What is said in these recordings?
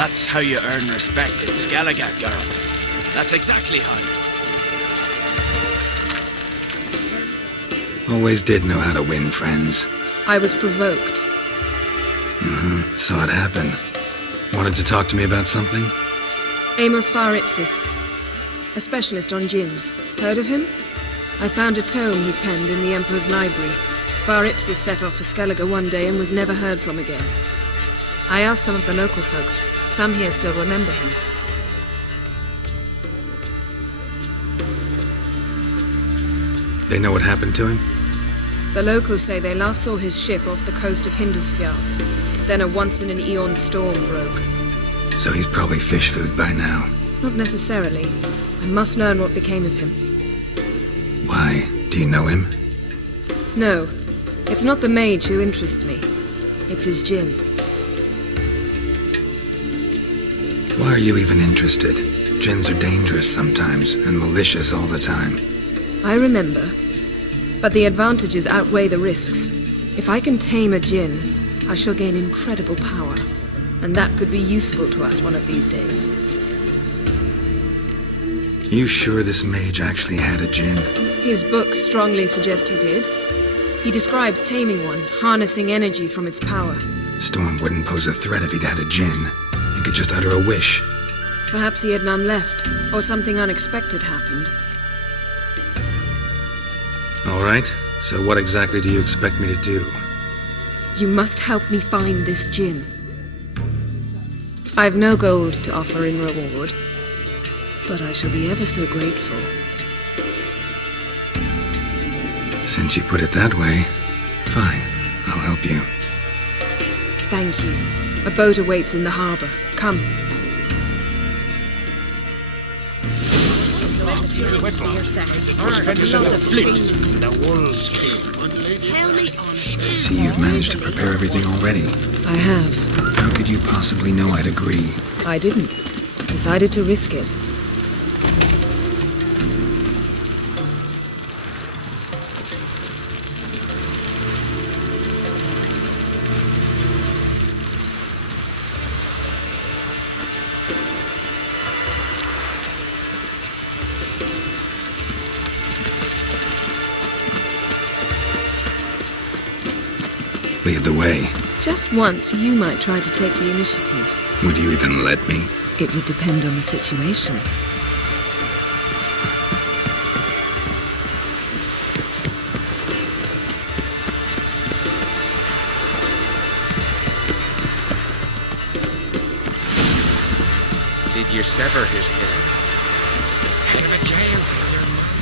That's how you earn respect in Skellige, Geralt. That's exactly how. Always did know how to win friends. I was provoked. Saw it happen. Wanted to talk to me about something? Amos var Ipsis, a specialist on djinns. Heard of him? I found a tome he'd penned in the Emperor's library. Var Ipsis set off for Skellige one day and was never heard from again. I asked some of the local folk. Some here still remember him. They know what happened to him? The locals say they last saw his ship off the coast of Hindisfjall. Then a once-in-an-eon storm broke. So he's probably fish food by now. Not necessarily. I must learn what became of him. Why? Do you know him? No. It's not the mage who interests me. It's his djinn. Why are you even interested? Djinns are dangerous sometimes, and malicious all the time. I remember. But the advantages outweigh the risks. If I can tame a djinn, I shall gain incredible power. And that could be useful to us one of these days. You sure this mage actually had a djinn? His books strongly suggest he did. He describes taming one, harnessing energy from its power. Storm wouldn't pose a threat if he'd had a djinn. He could just utter a wish. Perhaps he had none left, or something unexpected happened. All right, so what exactly do you expect me to do? You must help me find this djinn. I've no gold to offer in reward, but I shall be ever so grateful. Since you put it that way, fine, I'll help you. Thank you. A boat awaits in the harbor. Come. See, you've managed to prepare everything already. I have. How could you possibly know I'd agree? I didn't. Decided to risk it. Lead the way. Just once, you might try to take the initiative. Would you even let me? It would depend on the situation. Did you sever his head? Head of a giant in your mouth.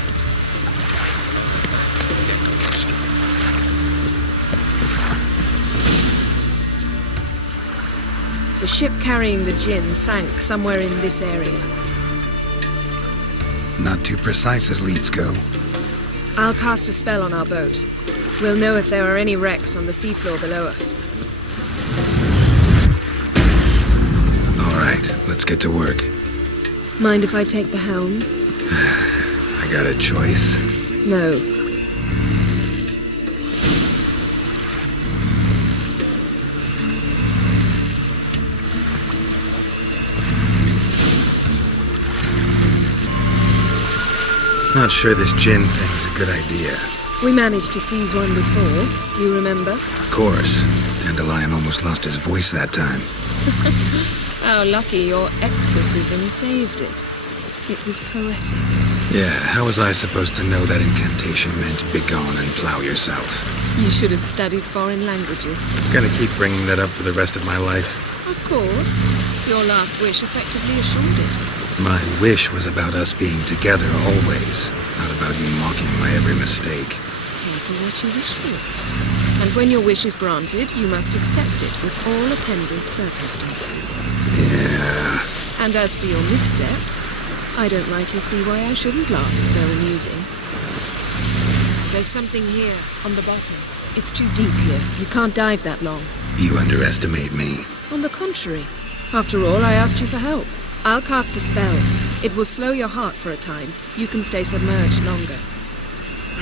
The ship carrying the djinn sank somewhere in this area. Not too precise as leads go. I'll cast a spell on our boat. We'll know if there are any wrecks on the seafloor below us. All right, let's get to work. Mind if I take the helm? I got a choice. No. Not sure this djinn thing's a good idea. We managed to seize one before. Do you remember? Of course. Dandelion almost lost his voice that time. How lucky your exorcism saved it. It was poetic. Yeah, how was I supposed to know that incantation meant begone and plow yourself? You should have studied foreign languages. Gonna keep bringing that up for the rest of my life. Of course. Your last wish effectively assured it. My wish was about us being together always, not about you mocking my every mistake. Careful what you wish for. And when your wish is granted, you must accept it with all attendant circumstances. Yeah. And as for your missteps, I don't rightly see why I shouldn't laugh if they're amusing. There's something here, on the bottom. It's too deep here. You can't dive that long. You underestimate me. On the contrary. After all, I asked you for help. I'll cast a spell. It will slow your heart for a time. You can stay submerged longer.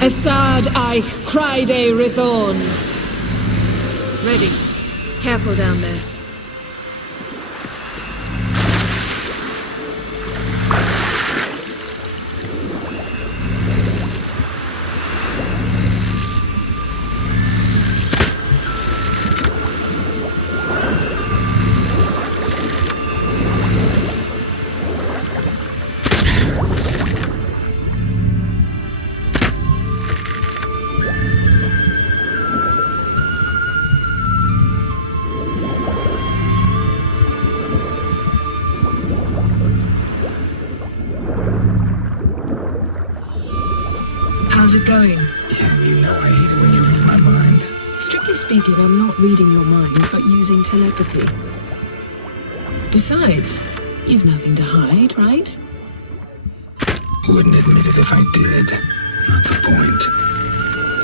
Assad I Cryde Rithorn. Ready. Careful down there. How's it going? Yeah, you know I hate it when you read my mind. Strictly speaking, I'm not reading your mind, but using telepathy. Besides, you've nothing to hide, right? Wouldn't admit it if I did. Not the point.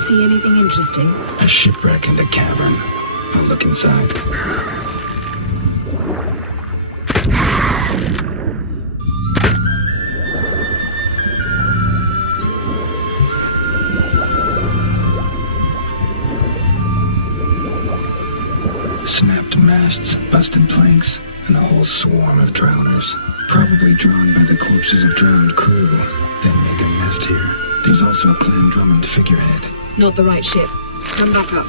See anything interesting? A shipwreck and a cavern. I'll look inside. Snapped masts, busted planks, and a whole swarm of drowners. Probably drawn by the corpses of drowned crew, then made their nest here. There's also a Clan Drummond figurehead. Not the right ship. Come back up.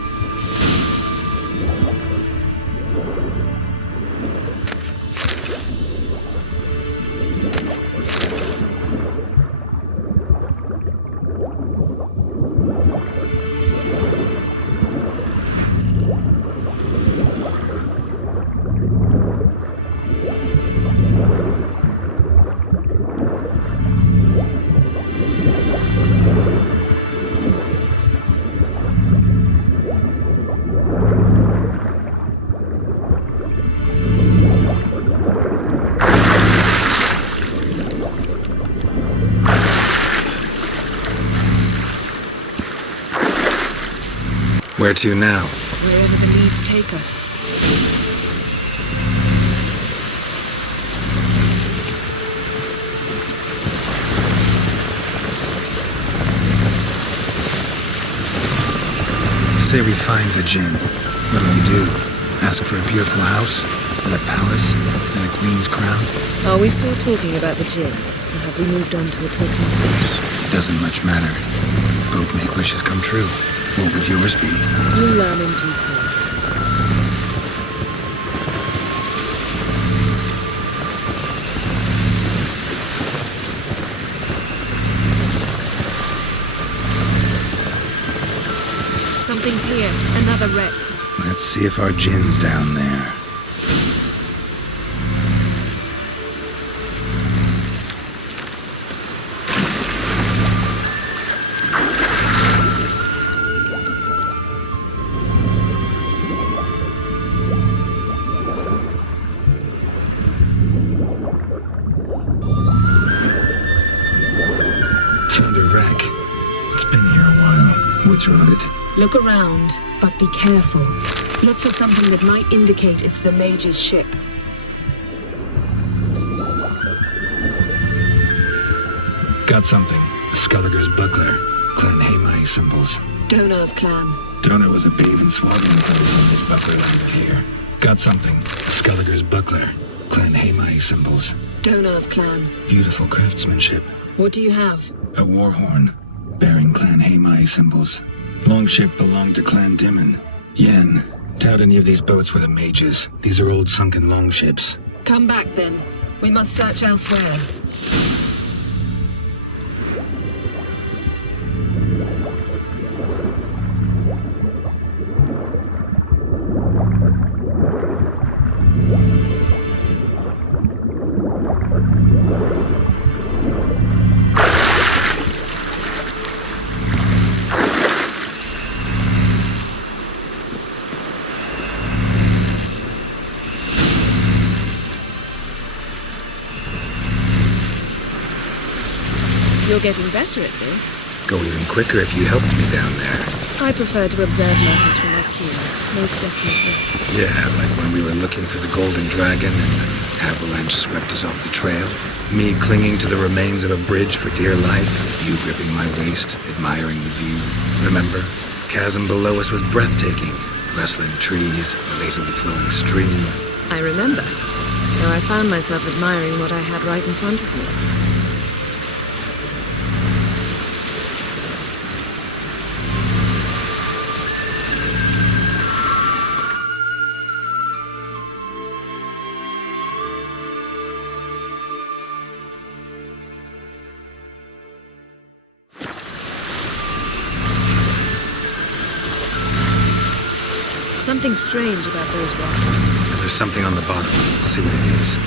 Where to now? Wherever the leads take us. Say we find the Jinn. What'll you do? Ask for a beautiful house? And a palace? And a queen's crown? Are we still talking about the Jinn? Or have we moved on to a talking fish? Doesn't much matter. Both make wishes come true. What would yours be? You'll learn in due course. Something's here. Another wreck. Let's see if our Jinn's down there. Found a wreck. It's been here a while. Wood's rotted. Look around, but be careful. Look for something that might indicate it's the Mage's ship. Got something. A Skelliger's buckler. Clan Haemai symbols. Donar's clan. Donor was a babe in swaddling clothes when this buckler landed here. Got something. A Skelliger's buckler. Clan Haemai symbols. Donar's clan. Beautiful craftsmanship. What do you have? A war horn. Bearing Clan Haemai symbols. Longship belonged to Clan Dimon. Yen. Doubt any of these boats were the mages. These are old sunken longships. Come back then. We must search elsewhere. You're getting better at this. Go even quicker if you helped me down there. I prefer to observe matters from up here, most definitely. Yeah, like when we were looking for the Golden Dragon and the avalanche swept us off the trail. Me clinging to the remains of a bridge for dear life. You gripping my waist, admiring the view. Remember? Chasm below us was breathtaking. Rustling trees, a lazily flowing stream. I remember. Though I found myself admiring what I had right in front of me. Something strange about those rocks. And there's something on the bottom. I'll see what it is.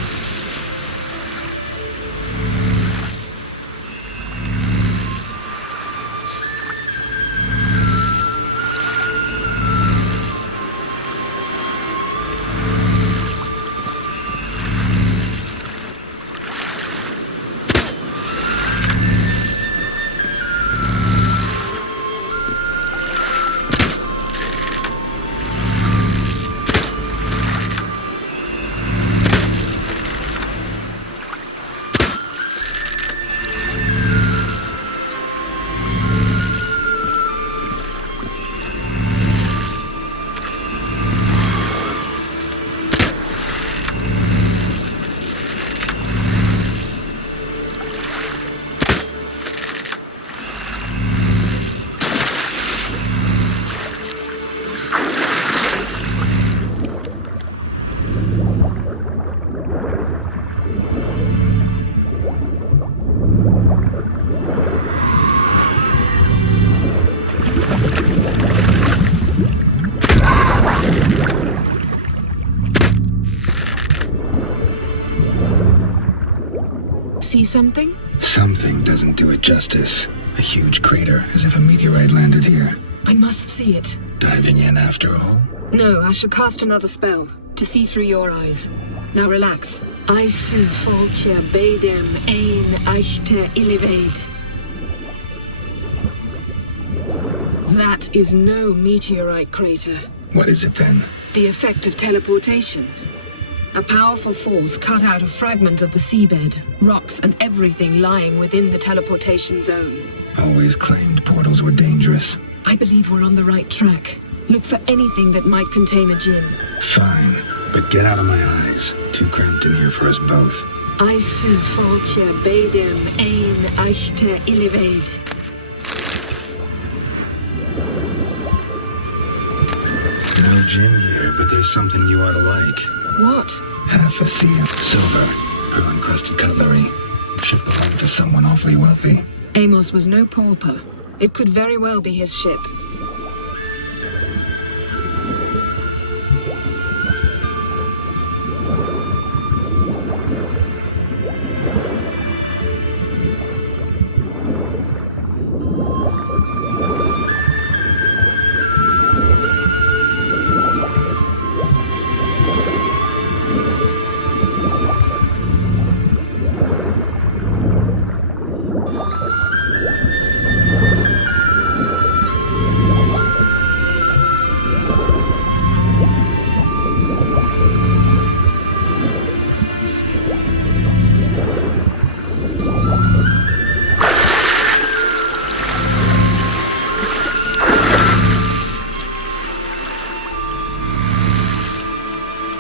something? Something doesn't do it justice. A huge crater, as if a meteorite landed here. I must see it. Diving in after all? No, I shall cast another spell, to see through your eyes. Now relax. I su foltia bedem ein eichte illivaid. That is no meteorite crater. What is it then? The effect of teleportation. A powerful force cut out a fragment of the seabed, rocks and everything lying within the teleportation zone. Always claimed portals were dangerous. I believe we're on the right track. Look for anything that might contain a djinn. Fine, but get out of my eyes. Too cramped in here for us both. I su foltia bedem ein eichte illivaid. No gin here, but there's something you ought to like. What? Half a sea of silver, pearl-encrusted cutlery. Should belong to someone awfully wealthy. Amos was no pauper. It could very well be his ship.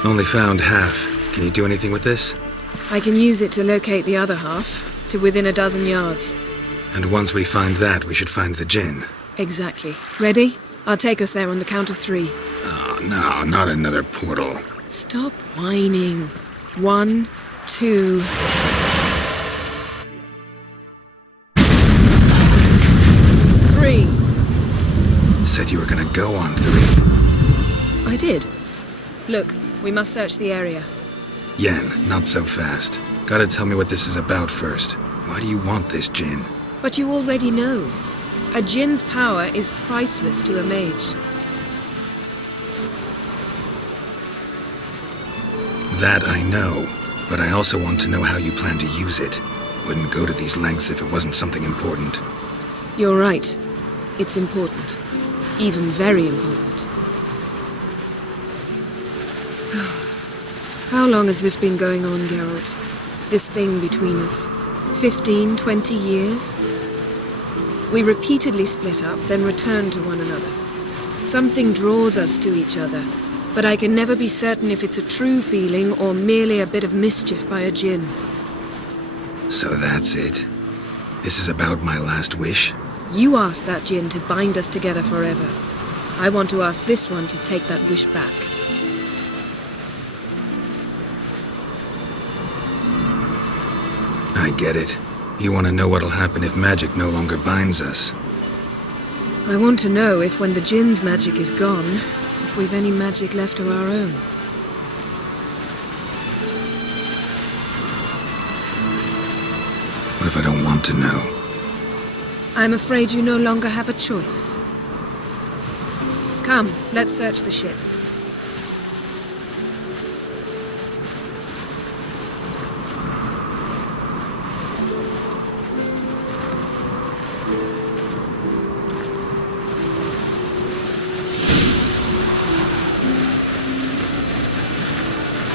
Only found half. Can you do anything with this? I can use it to locate the other half, to within a dozen yards. And once we find that, we should find the djinn. Exactly. Ready? I'll take us there on the count of 3. Oh, no, not another portal. Stop whining. 1, 2... Said you were gonna go on 3. I did. Look, we must search the area. Yen, not so fast. Gotta tell me what this is about first. Why do you want this djinn? But you already know. A djinn's power is priceless to a mage. That I know, but I also want to know how you plan to use it. Wouldn't go to these lengths if it wasn't something important. You're right. It's important. Even very important. How long has this been going on, Geralt? This thing between us? 15, 20 years? We repeatedly split up, then return to one another. Something draws us to each other, but I can never be certain if it's a true feeling or merely a bit of mischief by a djinn. So that's it. This is about my last wish? You asked that djinn to bind us together forever. I want to ask this one to take that wish back. I get it. You want to know what'll happen if magic no longer binds us. I want to know if when the djinn's magic is gone, if we've any magic left of our own. What if I don't want to know? I'm afraid you no longer have a choice. Come, let's search the ship.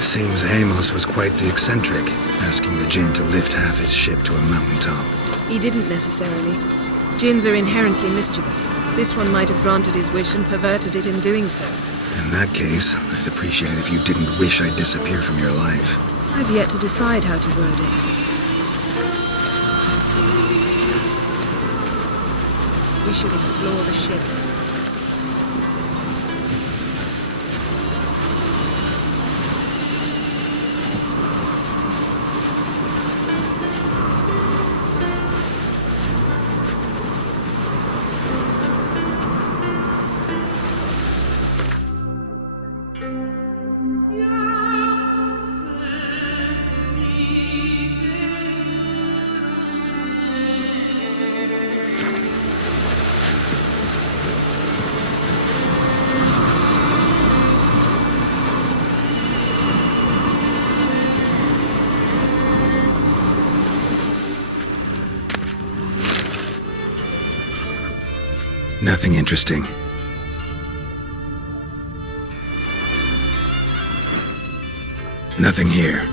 Seems Amos was quite the eccentric, asking the djinn to lift half his ship to a mountaintop. He didn't necessarily. Djinns are inherently mischievous. This one might have granted his wish and perverted it in doing so. In that case, I'd appreciate it if you didn't wish I'd disappear from your life. I've yet to decide how to word it. We should explore the ship. Nothing interesting. Nothing here.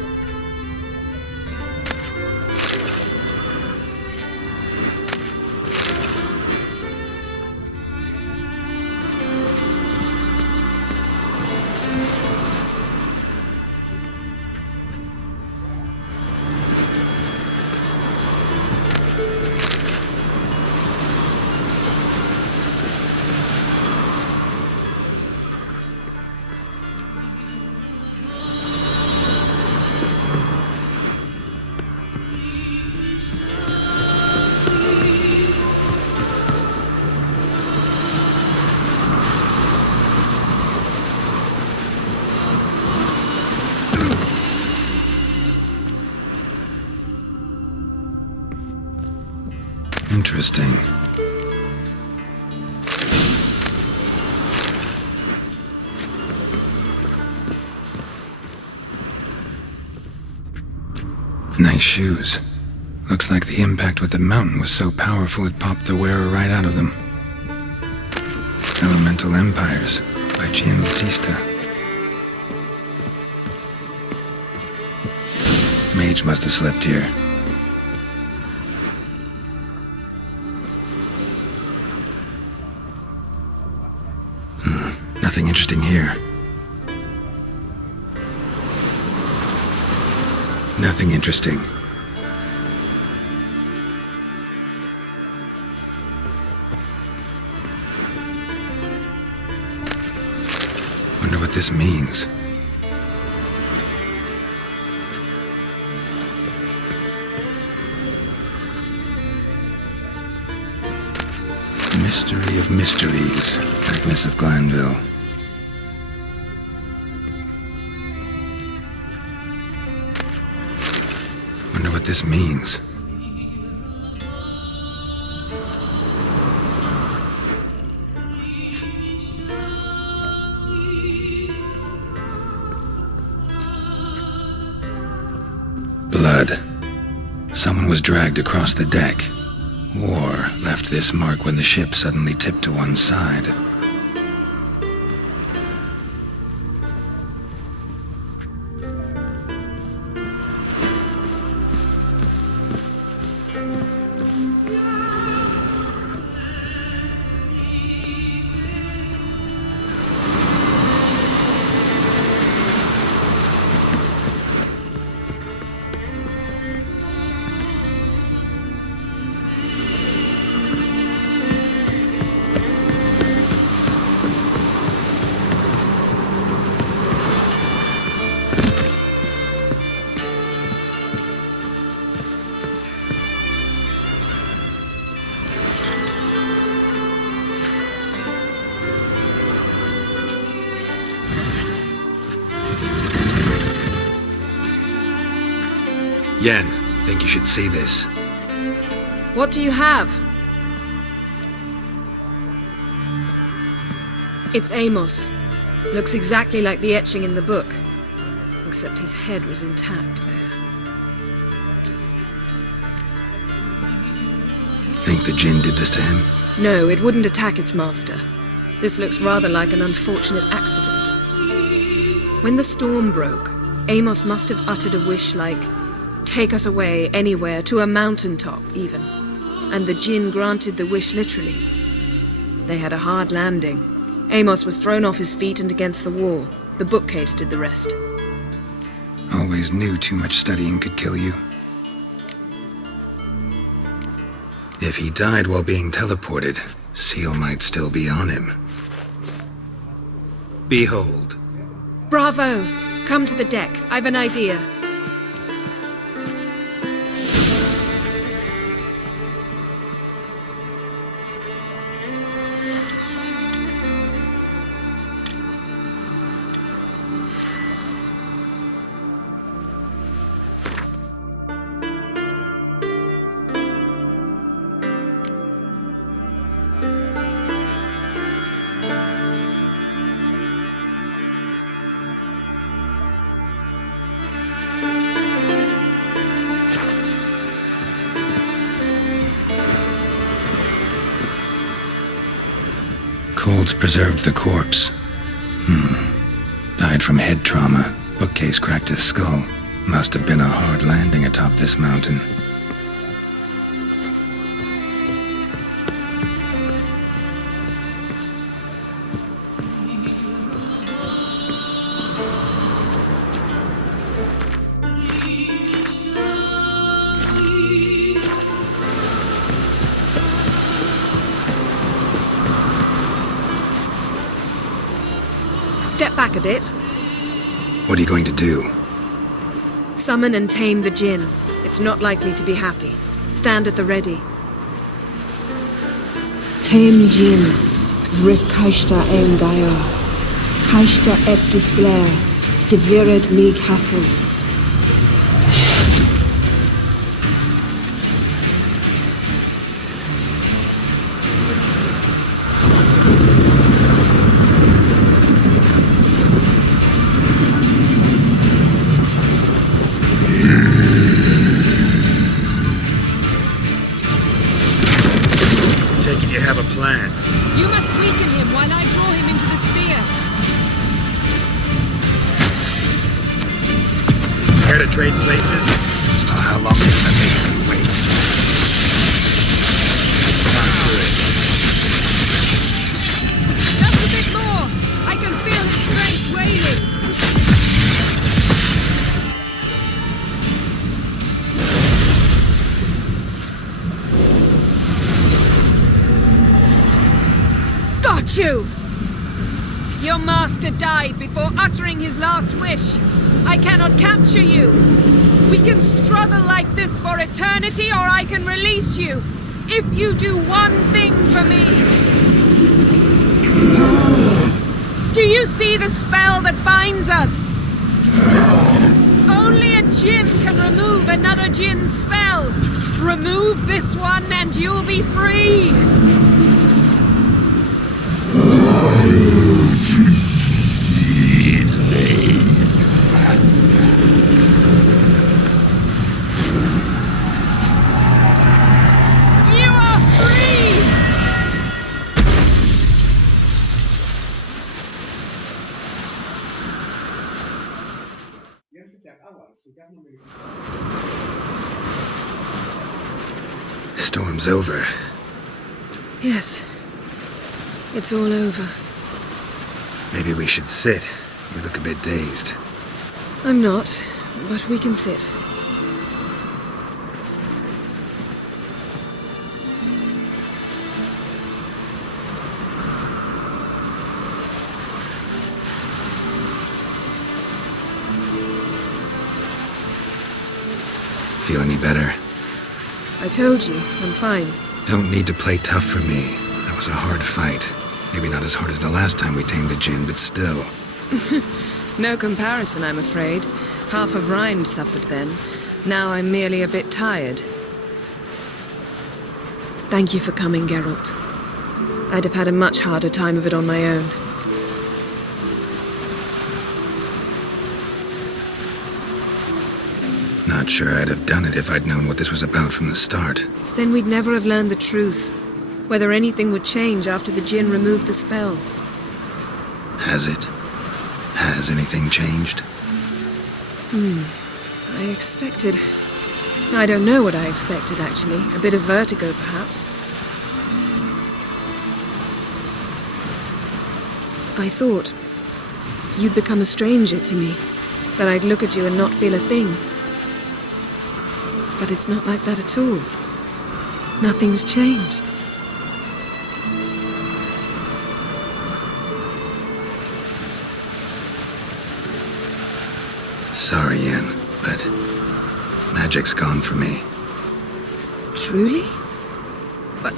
Interesting. Nice shoes. Looks like the impact with the mountain was so powerful it popped the wearer right out of them. Elemental Empires by Giambattista. Mage must have slept here. Nothing interesting here. Nothing interesting. Wonder what this means. Mystery of mysteries, Agnes of Glanville. Wonder what this means. Blood. Someone was dragged across the deck. War left this mark when the ship suddenly tipped to one side. Yen, think you should see this. What do you have? It's Amos. Looks exactly like the etching in the book. Except his head was intact there. Think the Jinn did this to him? No, it wouldn't attack its master. This looks rather like an unfortunate accident. When the storm broke, Amos must have uttered a wish like, "Take us away, anywhere, to a mountaintop, even." And the Jinn granted the wish literally. They had a hard landing. Amos was thrown off his feet and against the wall. The bookcase did the rest. Always knew too much studying could kill you. If he died while being teleported, Seal might still be on him. Behold. Bravo! Come to the deck. I've an idea. Colds preserved the corpse. Died from head trauma. Bookcase cracked his skull. Must have been a hard landing atop this mountain. Step back a bit. What are you going to do? Summon and tame the Jinn. It's not likely to be happy. Stand at the ready. Tame Jinn, Rif Kaishta ein Gaia, Kaishta et Disglair, Devirid Mig Hassel. You have a plan. You must weaken him while I draw him into the sphere. Care to trade places? How long is it gonna make you wait? Not good. Just a bit more. I can feel his strength waning. Got you! Your master died before uttering his last wish. I cannot capture you. We can struggle like this for eternity, or I can release you. If you do one thing for me. Do you see the spell that binds us? Only a Jinn can remove another Jinn's spell. Remove this one and you'll be free. You are free! Storm's over. Yes. It's all over. Maybe we should sit. You look a bit dazed. I'm not, but we can sit. Feel any better? I told you, I'm fine. Don't need to play tough for me. That was a hard fight. Maybe not as hard as the last time we tamed a Jinn, but still. No comparison, I'm afraid. Half of Rind suffered then. Now I'm merely a bit tired. Thank you for coming, Geralt. I'd have had a much harder time of it on my own. Not sure I'd have done it if I'd known what this was about from the start. Then we'd never have learned the truth. Whether anything would change after the Jinn removed the spell. Has it? Has anything changed? I expected... I don't know what I expected, actually. A bit of vertigo, perhaps. I thought you'd become a stranger to me. That I'd look at you and not feel a thing. But it's not like that at all. Nothing's changed. Sorry, Yen, but magic's gone for me. Truly? But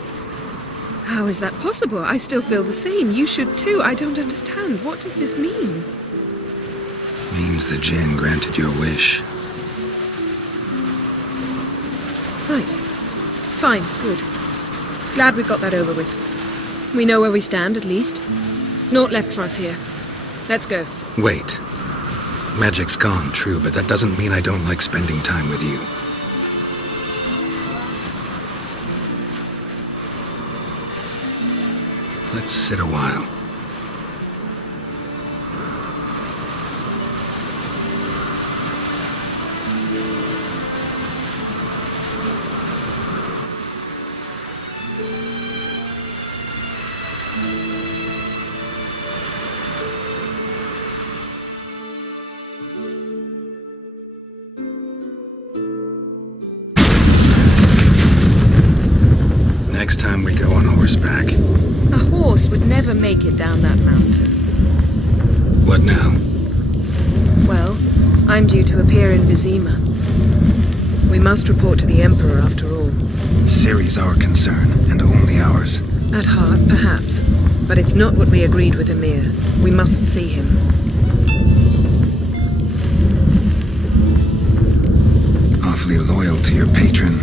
how is that possible? I still feel the same. You should too. I don't understand. What does this mean? Means the Jinn granted your wish. Right. Fine. Good. Glad we've got that over with. We know where we stand, at least. Naught left for us here. Let's go. Wait. Magic's gone, true, but that doesn't mean I don't like spending time with you. Let's sit a while. Next time we go on horseback. A horse would never make it down that mountain. What now? Well, I'm due to appear in Vizima. We must report to the Emperor after all. Ciri's our concern, and only ours. At heart, perhaps. But it's not what we agreed with Emir. We must see him. Awfully loyal to your patron.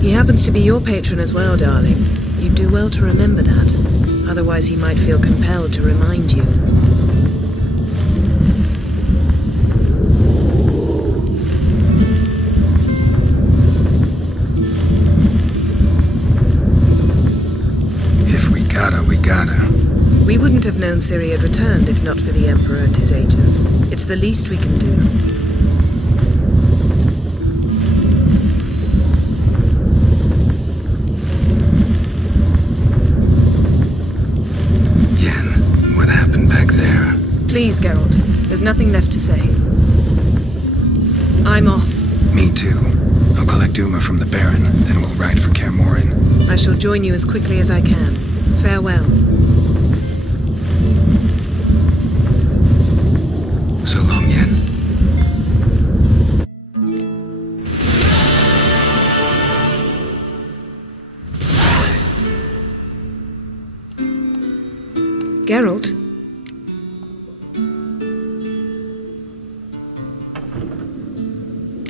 He happens to be your patron as well, darling. You'd do well to remember that. Otherwise he might feel compelled to remind you. If we gotta, we gotta. We wouldn't have known Ciri had returned if not for the Emperor and his agents. It's the least we can do. Please, Geralt. There's nothing left to say. I'm off. Me too. I'll collect Uma from the Baron, then we'll ride for Kaer Morhen. I shall join you as quickly as I can. Farewell. So long, Yen. Geralt?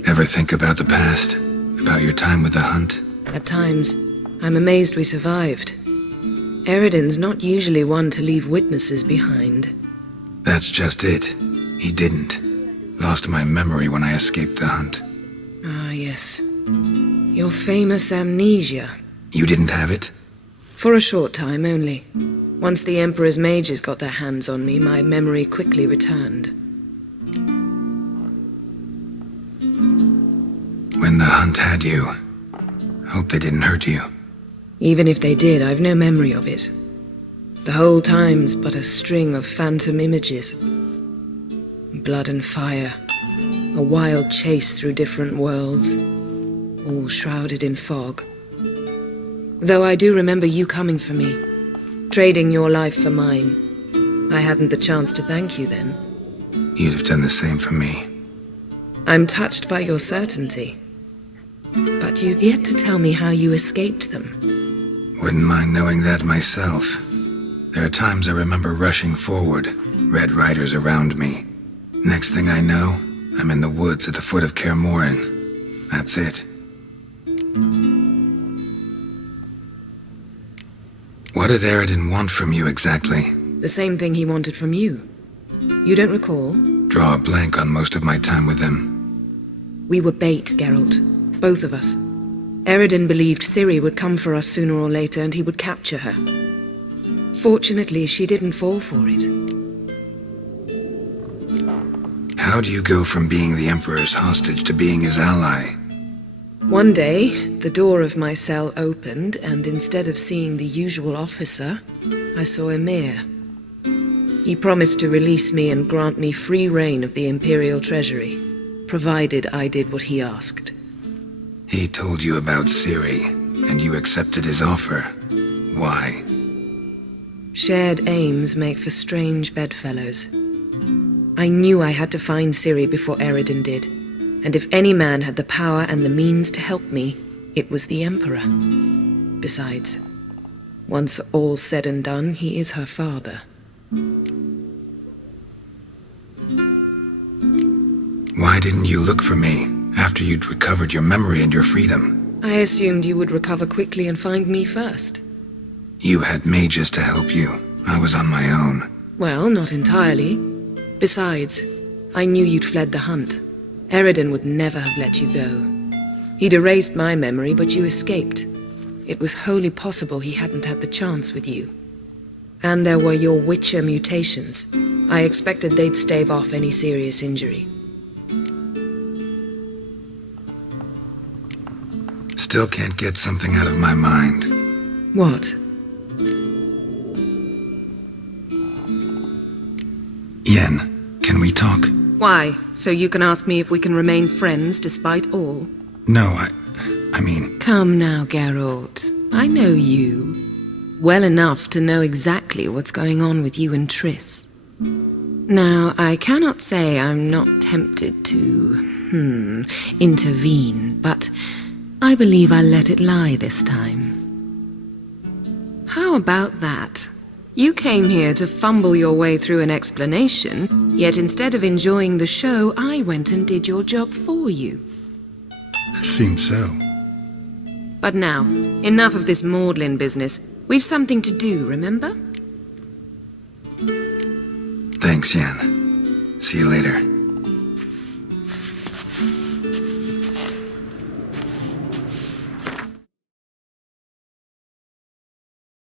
Ever think about the past? About your time with the Hunt? At times, I'm amazed we survived. Eredin's not usually one to leave witnesses behind. That's just it. He didn't. Lost my memory when I escaped the Hunt. Ah, yes. Your famous amnesia. You didn't have it? For a short time only. Once the Emperor's mages got their hands on me, my memory quickly returned. When the Hunt had you, hope they didn't hurt you. Even if they did, I've no memory of it. The whole time's but a string of phantom images. Blood and fire. A wild chase through different worlds. All shrouded in fog. Though I do remember you coming for me. Trading your life for mine. I hadn't the chance to thank you then. You'd have done the same for me. I'm touched by your certainty. But you've yet to tell me how you escaped them. Wouldn't mind knowing that myself. There are times I remember rushing forward, Red Riders around me. Next thing I know, I'm in the woods at the foot of Kaer Morhen. That's it. What did Eredin want from you exactly? The same thing he wanted from you. You don't recall? Draw a blank on most of my time with him. We were bait, Geralt. Both of us. Eredin believed Ciri would come for us sooner or later and he would capture her. Fortunately, she didn't fall for it. How do you go from being the Emperor's hostage to being his ally? One day, the door of my cell opened, and instead of seeing the usual officer, I saw Emir. He promised to release me and grant me free reign of the Imperial Treasury, provided I did what he asked. He told you about Ciri, and you accepted his offer. Why? Shared aims make for strange bedfellows. I knew I had to find Ciri before Eredin did, and if any man had the power and the means to help me, it was the Emperor. Besides, once all's said and done, he is her father. Why didn't you look for me after you'd recovered your memory and your freedom? I assumed you would recover quickly and find me first. You had mages to help you. I was on my own. Well, not entirely. Besides, I knew you'd fled the Hunt. Eredin would never have let you go. He'd erased my memory, but you escaped. It was wholly possible he hadn't had the chance with you. And there were your Witcher mutations. I expected they'd stave off any serious injury. Still can't get something out of my mind. What? Yen, can we talk? Why? So you can ask me if we can remain friends despite all? No, I mean... Come now, Geralt. I know you. Well enough to know exactly what's going on with you and Triss. Now, I cannot say I'm not tempted to, intervene, but I believe I'll let it lie this time. How about that? You came here to fumble your way through an explanation, yet instead of enjoying the show, I went and did your job for you. Seems so. But now, enough of this maudlin business. We've something to do, remember? Thanks, Yen. See you later.